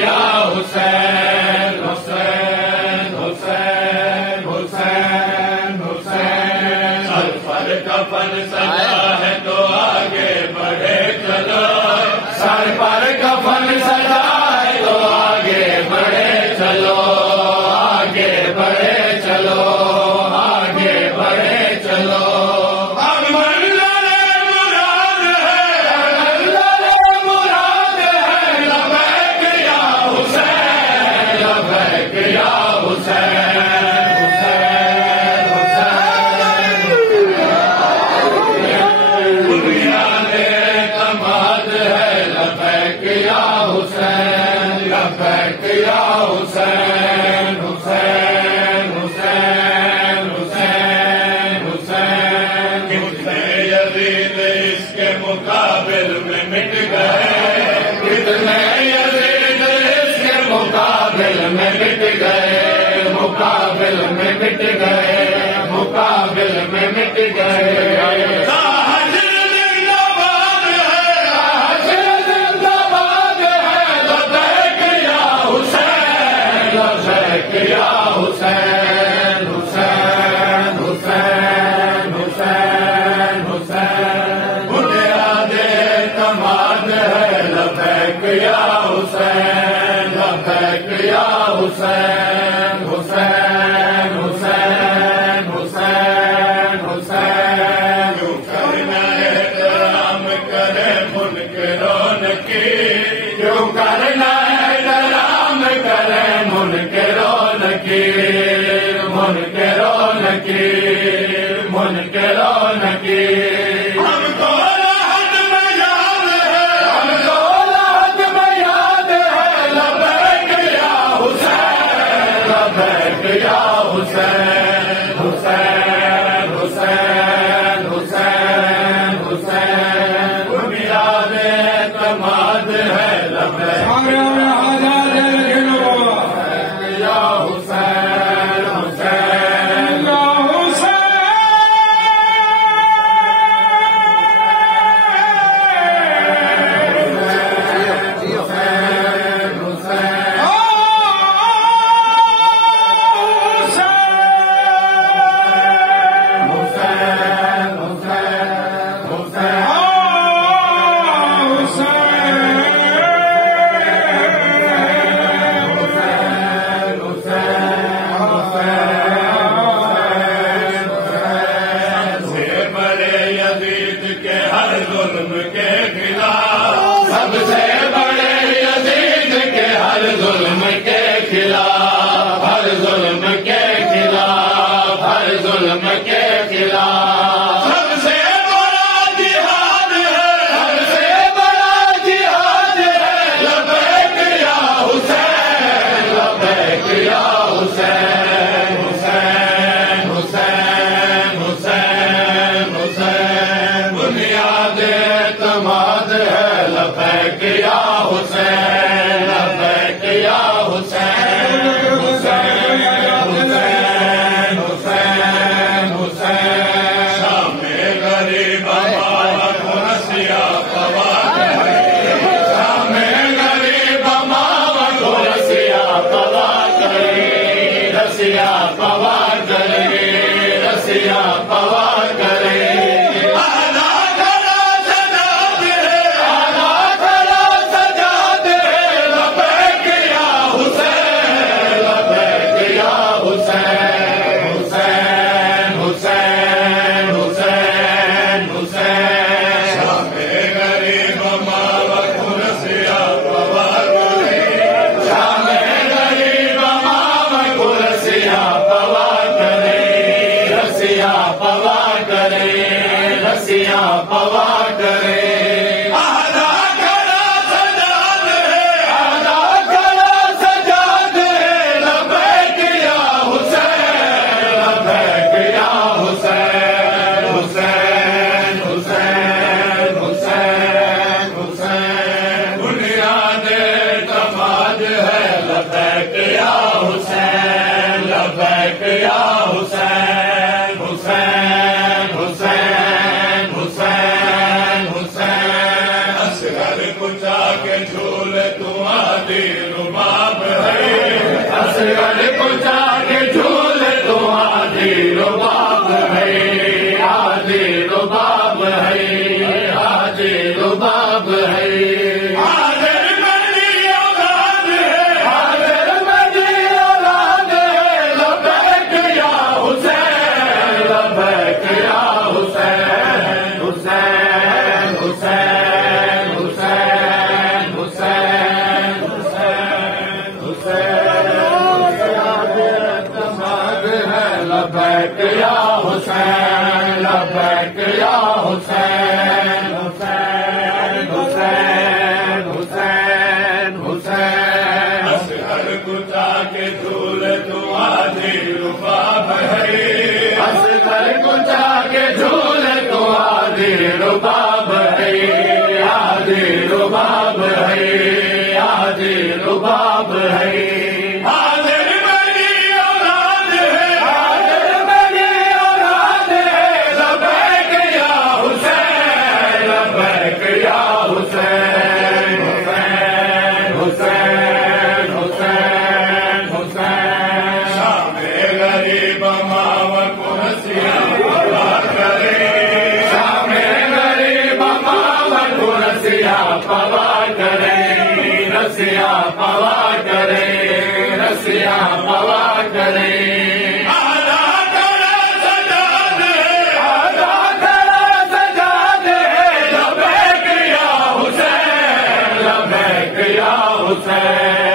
یا حسین حسین حسین حسین حسین سر پر کفن سجا ہے تو آگے بڑھے چلو سر پر کفن سجا ہے تو آگے بڑھے چلو آگے بڑھے چلو آگے بڑھے چلو حسین حسین حسین حسین حسین کتنے یزید اس کے مقابل میں مٹ گئے کتنے یزید اس کے مقابل میں مٹ گئے مقابل میں مٹ گئے مقابل میں مٹ گئے یا حسین حسین حسین حسین حسین بنیاد اعتماد ہے لبیک یا حسین لبیک یا حسین حسین حسین حسین حسین جو کرنا احترام کرے منکرون کی جو کرنا احترام کرے منکرون کی منکرون کی منکرون کی ہم کو لحد میں یاد ہے ہم کو لحد میں یاد ہے لبیک یا حسین لبیک یا حسین حسین حسین حسین حسین بنیاد اعتماد ہے لبیک جھول تمہاری رباب ہے اصغر کو جا کے جھولے تو آدھی رباب ہے آدھی رباب ہے آدھی رباب ہے لبیک یا حسین لبیک یا حسین حسین حسین حسین حسین اصغر کو جا کے جھولے تو آدھی رباب ہے اصغر کو جا کے جھولے تو آدھی رباب ہے آدھی رباب ہے آدھی رباب ہے رسیا پوا کرے رسیا پوا کرے آدھا کھڑا سجا دے آدھا کھڑا سجا دے لبیک یا حسین لبیک یا حسین